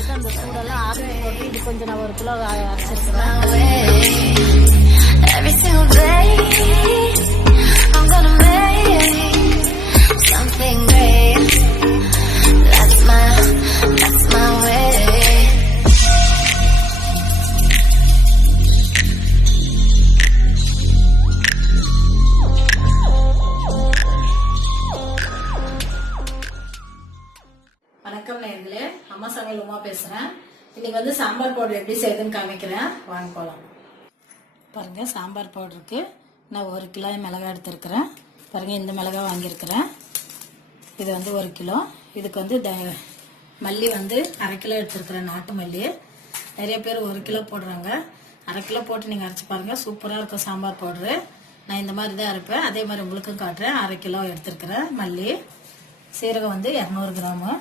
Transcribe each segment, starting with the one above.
போட்டுட்டு அந்த சூடெல்லாம் ஆவி போட்டு இது கொஞ்சம் நான் 1 கிலோ அரைச்சிருக்கிறேன். வணக்கம் நேயர்களே, அம்மா சமையல் உமா பேசுறேன். இன்னைக்கு வந்து சாம்பார் பவுடர் எப்படி செய்யுதுன்னு காமிக்கிறேன், வாங்க போலாம். பாருங்க, சாம்பார் பவுடருக்கு நான் 1 கிலோ மிளகாய் எடுத்திருக்கிறேன். பாருங்க, இந்த மிளகாய் வாங்கியிருக்கிறேன். இது வந்து 1 கிலோ. இதுக்கு வந்து மல்லி வந்து 1/2 கிலோ எடுத்திருக்கிறேன், நாட்டு மல்லி. நிறைய பேர் 1 கிலோ போடுறாங்க. 1/2 கிலோ போட்டு நீங்க அரைச்சு பாருங்க, சூப்பரா இருக்கும் சாம்பார் பவுடரு. நான் இந்த மாதிரி தான் அரைப்பேன், அதே மாதிரி உங்களுக்கும் காட்டுறேன். 1/2 கிலோ எடுத்திருக்கிறேன் மல்லி. சீரகம் வந்து 200 கிராமு.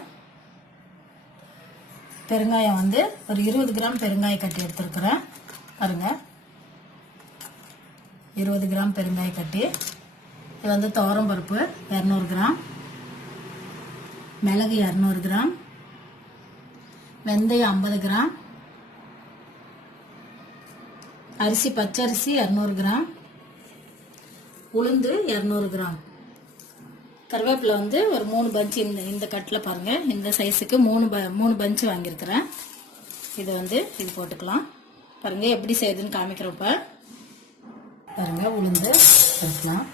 பெருங்காயம் வந்து ஒரு 20 கிராம் பெருங்காயம் கட்டி எடுத்துருக்கிறேன். பாருங்க, 20 கிராம் பெருங்காயம் கட்டி. இது வந்து துவரம் பருப்பு 200 கிராம், மிளகு 200 கிராம், வெந்தயம் 50 கிராம், அரிசி பச்சரிசி 200 கிராம், உளுந்து 200 கிராம், கருவேப்பிலை வந்து ஒரு 3 பஞ்ச். இந்த கட்டில் பாருங்க, இந்த சைஸுக்கு 3 பஞ்ச் வாங்கியிருக்கிறேன். இது வந்து இது போட்டுக்கலாம். பாருங்க எப்படி செய்யுதுன்னு காமிக்கிறப்ப. பாருங்க, உளுந்து வறுக்கலாம்.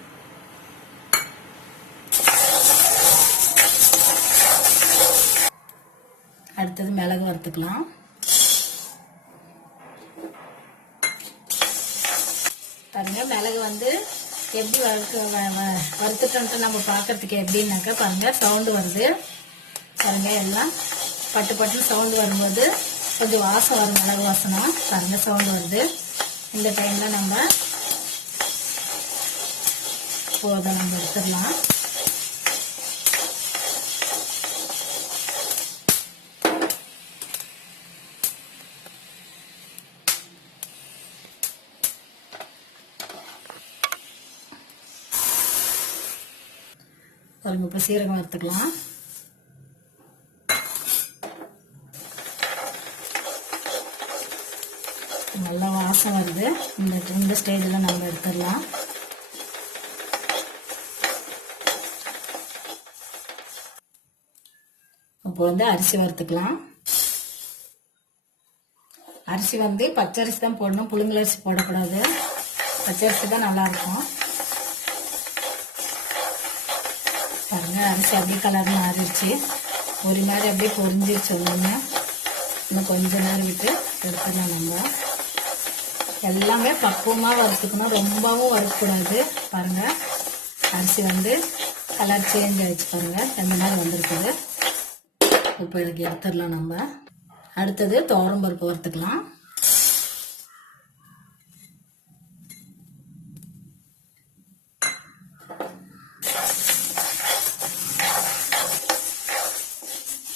அடுத்தது மிளகு வறுத்துக்கலாம். பாருங்க, மிளகு வந்து எப்படி வறுத்துட்டோன்ட்டு நம்ம பார்க்கறதுக்கு எப்படின்னாக்கா, பாருங்க சவுண்டு வருது. பாருங்க, எல்லாம் பட்டு பட்டுன்னு சவுண்டு வரும்போது கொஞ்சம் வாசம் வரும், மிளகு வாசனை. பாருங்க, சவுண்டு வருது. இந்த டைம்ல நம்ம போதும், நம்ம எடுத்துடலாம். பாருங்க, இப்போ சீரகம் வறுத்துக்கலாம். நல்லா வாசம் வருது. இந்த ஸ்டேஜில் நம்ம எடுத்துடலாம். இப்போ வந்து அரிசி வறுத்துக்கலாம். அரிசி வந்து பச்சரிசி தான் போடணும், புழுங்கல் அரிசி போடக்கூடாது. பச்சரிசி தான் நல்லா இருக்கும். பாருங்க, அரிசி அப்படியே கலர் மாறிடுச்சு. ஒரு நேரம் அப்படியே பொரிஞ்சிருச்சு. இன்னும் கொஞ்ச நேரம் விட்டு எடுத்துக்கலாம். நம்ம எல்லாமே பக்குவமாக வறுத்துக்கணும், ரொம்பவும் வறுக்கக்கூடாது. பாருங்க, அரிசி வந்து கலர் சேஞ்ச் ஆயிடுச்சு. பாருங்க, எந்த மாதிரி வந்திருக்குது. இப்போ இதுக்கு எடுத்துடலாம். நம்ம அடுத்தது துவரம் பருப்பு வறுத்துக்கலாம்.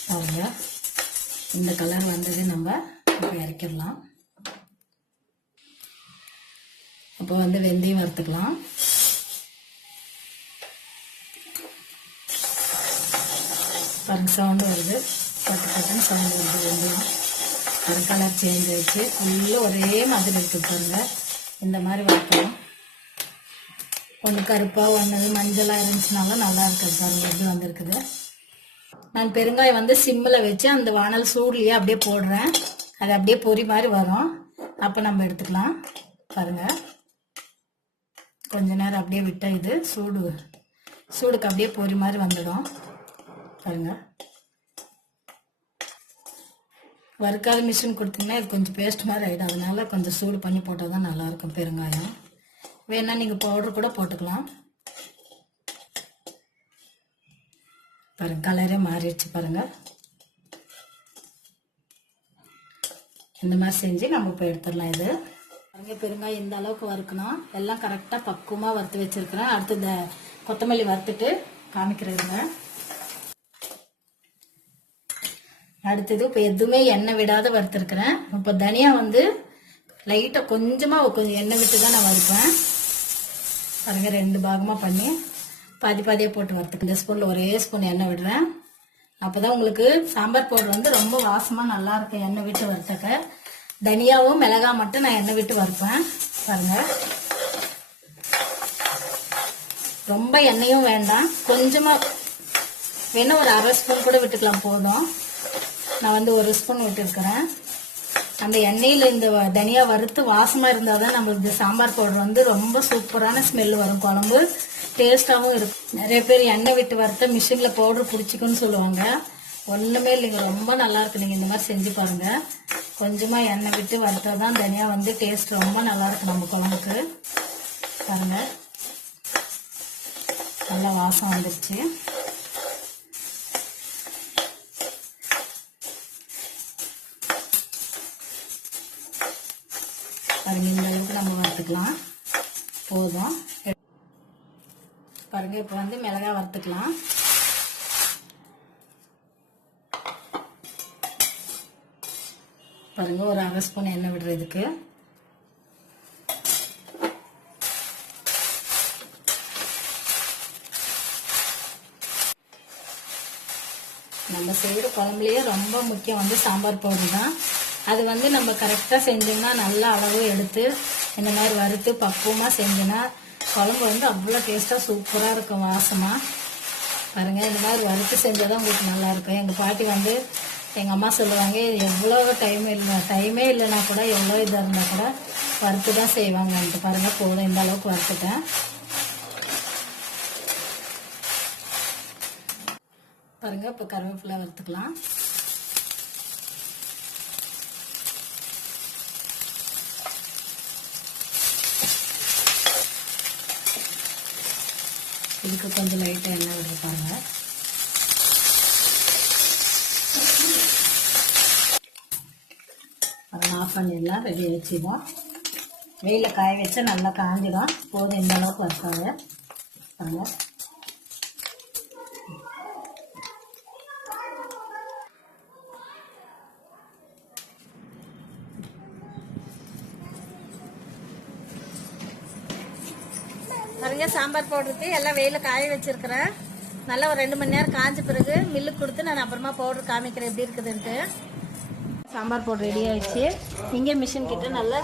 பாருங்க, இந்த கலர் வந்தது. நம்ம இப்போ இறக்கிடலாம். அப்போ வந்து வெந்தயம் வறுத்துக்கலாம். பாருங்க, சவுண்டு வருது, பட்டு பட்டுன்னு சவுண்டு வருது. வெந்தயம் அது கலர் சேஞ்ச் ஆயிடுச்சு. ஃபுல்லும் ஒரே மாதிரி இருக்குது. பாருங்க, இந்த மாதிரி வறுக்கலாம். கொஞ்சம் கருப்பாக ஒன்று மஞ்சளாக இருந்துச்சுனாலும் நல்லா இருக்குது. பாருங்க எப்படி வந்திருக்குது. நான் பெருங்காயம் வந்து சிம்மில் வச்சு அந்த வானல் சூடுலையே அப்படியே போடுறேன். அது அப்படியே பொரி மாதிரி வரும். அப்போ நம்ம எடுத்துக்கலாம். பாருங்க, கொஞ்ச நேரம் அப்படியே விட்டால் இது சூடுக்கு அப்படியே பொரி மாதிரி வந்துடும். பாருங்க, வறுக்காத மிஷின் கொடுத்தீங்கன்னா இது கொஞ்சம் பேஸ்ட் மாதிரி ஆகிடும். அதனால கொஞ்சம் சூடு பண்ணி போட்டால் தான் நல்லாயிருக்கும் பெருங்காயம். வேணா நீங்கள் பவுடர் கூட போட்டுக்கலாம். பாருங்க, கலரே மாறிடுச்சு. பாருங்க, இந்த மாதிரி செஞ்சு நம்ம இப்போ எடுத்துடலாம். இது பாருங்க, பெருங்காயம் இந்த அளவுக்கு வறுக்கணும். எல்லாம் கரெக்டாக பக்குவமாக வறுத்து வச்சிருக்கிறேன். அடுத்து இந்த கொத்தமல்லி வறுத்துட்டு காமிக்கிறதுங்க. அடுத்தது இப்போ எதுவுமே எண்ணெய் விடாத வறுத்துருக்கிறேன். இப்போ தனியா வந்து லைட்டாக கொஞ்சமாக எண்ணெய் விட்டு தான் நான் வறுப்பேன். பாருங்க, 2 பாகமாக பண்ணி பாதி பாதியாக போட்டு வறுத்துக்கு. இந்த ஸ்பூனில் ஒரே ஸ்பூன் எண்ணெய் விடுறேன். அப்பதான் உங்களுக்கு சாம்பார் பவுடர் வந்து ரொம்ப வாசமா நல்லா இருக்கும். எண்ணெய் விட்டு வறுத்தக்க தனியாவும் மிளகா மட்டும் நான் எண்ணெய் விட்டு வறுப்பேன். பாருங்க, ரொம்ப எண்ணெயும் வேண்டாம், கொஞ்சமா வேணா ஒரு அரை ஸ்பூன் கூட விட்டுக்கலாம், போதும். நான் வந்து 1 ஸ்பூன் விட்டுருக்கிறேன். அந்த எண்ணெயில் இந்த தனியா வறுத்து வாசமா இருந்தால் தான் நம்மளுக்கு சாம்பார் பவுடர் வந்து ரொம்ப சூப்பரான ஸ்மெல் வரும். குழம்பு டேஸ்டாகவும் இருக்கும். நிறைய பேர் எண்ணெய் விட்டு வறுத்த மிஷினில் பவுடர் பிடிச்சிக்குன்னு சொல்லுவாங்க. ஒன்றுமே இல்லைங்க, ரொம்ப நல்லா இருக்கு. நீங்கள் இந்த மாதிரி செஞ்சு பாருங்க. கொஞ்சமாக எண்ணெய் விட்டு வறுத்தா தான் தனியா வந்து டேஸ்ட் ரொம்ப நல்லா இருக்கும் நம்ம குழம்புக்கு. பாருங்க, நல்லா வாசம் வந்துடுச்சு. பாருங்க, இந்த அளவுக்கு நம்ம வறுத்துக்கலாம், போதும். பாருங்க, இப்போ வந்து மிளகாய் வறுத்துக்கலாம். பாருங்க, ஒரு அரை ஸ்பூன் எண்ணெய் விடுறதுக்கு. நம்ம செய்கிற குழம்புலயே ரொம்ப முக்கியம் வந்து சாம்பார் பவுடர் தான். அது வந்து நம்ம கரெக்டாக செஞ்சோம்னா நல்ல அளவு எடுத்து இந்த மாதிரி வறுத்து பக்குவமாக செஞ்சோன்னா குழம்பு வந்து அவ்வளோ டேஸ்ட்டாக சூப்பராக இருக்கும், வாசமாக. பாருங்கள், இந்த மாதிரி வறுத்து செஞ்சால் தான் உங்களுக்கு நல்லாயிருக்கும். எங்கள் பாட்டி வந்து எங்கள் அம்மா சொல்லுவாங்க, எவ்வளோ டைமே இல்லைன்னா கூட எவ்வளோ இதாக இருந்தால் கூட வறுத்து தான் செய்வாங்கன்ட்டு. பாருங்கள், போதும், இந்த அளவுக்கு வறுத்துட்டேன். பாருங்கள், இப்போ கருவேப்பிலை வறுத்துக்கலாம். இதுக்கு கொஞ்சம் லைட்டாக எண்ணெய் விட்டுருப்பாங்க. அதை ஆஃப் பண்ணிடலாம். ரெடி வச்சுடுவோம். வெயிலில் காய வச்சா நல்லா காஞ்சிடும். போதும், இந்த அளவுக்கு வறுத்தாங்க. பாருங்க, பாருங்க, சாம்பார் பவுடருக்கு எல்லாம் வெயில காய வச்சிருக்கிறேன். நல்லா ஒரு 2 மணி நேரம் காய்ஞ்ச பிறகு மில்லுக்கு கொடுத்து நான் அப்புறமா பவுடர் காமிக்கிறேன் எப்படி இருக்குதுன்ட்டு. சாம்பார் பவுடர் ரெடி ஆயிடுச்சு. இங்கே மிஷின் கிட்ட நல்லா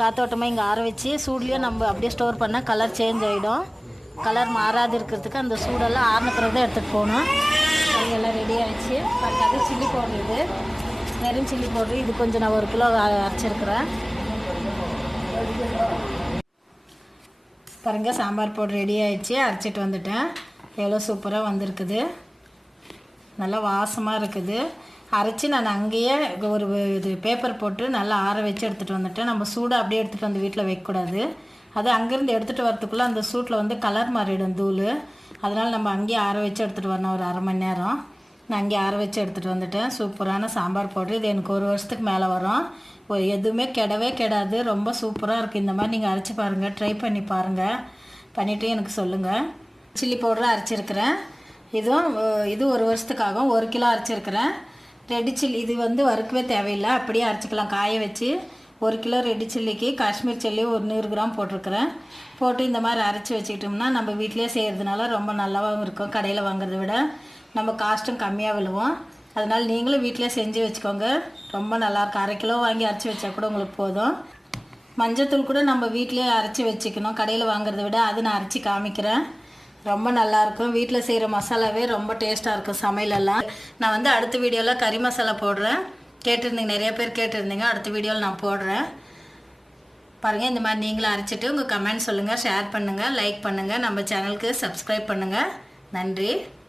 காத்தோட்டமாக இங்கே ஆற வச்சு சூட்லேயே நம்ம அப்படியே ஸ்டோர் பண்ணால் கலர் சேஞ்ச் ஆகிடும். கலர் மாறாது இருக்கிறதுக்கு அந்த சூடெல்லாம் ஆறின பிறகு தான் எடுத்துகிட்டு போகணும். அது எல்லாம் ரெடி ஆகிடுச்சு. பாருங்க, அது சில்லி பவுடர், இது வெறும் சில்லி பவுடர். இது கொஞ்சம் நான் 1 கிலோ அரைச்சிருக்கிறேன். பாருங்கள், சாம்பார் பவுடர் ரெடி ஆகிடுச்சு. அரைச்சிட்டு வந்துட்டேன். எவ்வளோ சூப்பராக வந்திருக்குது, நல்லா வாசமாக இருக்குது. அரைச்சி நான் அங்கேயே ஒரு இது பேப்பர் போட்டு நல்லா ஆற வச்சு எடுத்துகிட்டு வந்துட்டேன். நம்ம சூடாக அப்படியே எடுத்துகிட்டு வந்து வீட்டில் வைக்கக்கூடாது. அது அங்கேருந்து எடுத்துகிட்டு வரத்துக்குள்ளே அந்த சூட்டில் வந்து கலர் மாறிடும் தூள். அதனால் நம்ம அங்கேயே ஆற வச்சு எடுத்துகிட்டு வரணும். ஒரு 1/2 மணி நேரம் நான் அங்கேயே ஆற வச்சு எடுத்துகிட்டு வந்துட்டேன். சூப்பரான சாம்பார் பவுடர். இது எனக்கு 1 வருஷத்துக்கு மேலே வரும். எதுவுமே கெடவே கெடாது. ரொம்ப சூப்பராக இருக்குது. இந்த மாதிரி நீங்கள் அரைச்சி பாருங்கள், ட்ரை பண்ணி பாருங்கள். பண்ணிவிட்டு எனக்கு சொல்லுங்கள். சில்லி பவுடரும் அரைச்சிருக்கிறேன். இது 1 வருஷத்துக்கு ஆகும். 1 கிலோ அரைச்சிருக்கிறேன். ரெட் சில்லி இது வந்து வறுக்கவே தேவையில்லை, அப்படியே அரைச்சிக்கலாம் காய வச்சு. 1 கிலோ ரெட் சில்லிக்கு காஷ்மீர் சில்லி ஒரு 100 கிராம் போட்டிருக்கிறேன். போட்டு இந்த மாதிரி அரைச்சி வச்சுக்கிட்டோம்னா நம்ம வீட்டிலே செய்கிறதுனால ரொம்ப நல்லாவும் இருக்கும். கடையில் வாங்குறத விட நம்ம காஸ்ட்டும் கம்மியாக விழுவோம். அதனால் நீங்களும் வீட்டிலே செஞ்சு வச்சுக்கோங்க, ரொம்ப நல்லாயிருக்கும். 1/2 கிலோ வாங்கி அரைச்சி வச்சா கூட உங்களுக்கு போதும். மஞ்சத்தூள் கூட நம்ம வீட்டிலே அரைச்சி வச்சுக்கணும், கடையில் வாங்குறத விட. அது நான் அரைச்சி காமிக்கிறேன். ரொம்ப நல்லாயிருக்கும். வீட்டில் செய்கிற மசாலாவே ரொம்ப டேஸ்ட்டாக இருக்கும் சமையலெல்லாம். நான் வந்து அடுத்த வீடியோவில் கறி மசாலா போடுறேன். கேட்டிருந்தீங்க, நிறைய பேர் கேட்டிருந்தீங்க. அடுத்த வீடியோவில் நான் போடுறேன். பாருங்கள், இந்த மாதிரி நீங்களும் அரைச்சிட்டு உங்கள் கமெண்ட் சொல்லுங்கள், ஷேர் பண்ணுங்கள், லைக் பண்ணுங்கள், நம்ம சேனலுக்கு சப்ஸ்கிரைப் பண்ணுங்கள். நன்றி.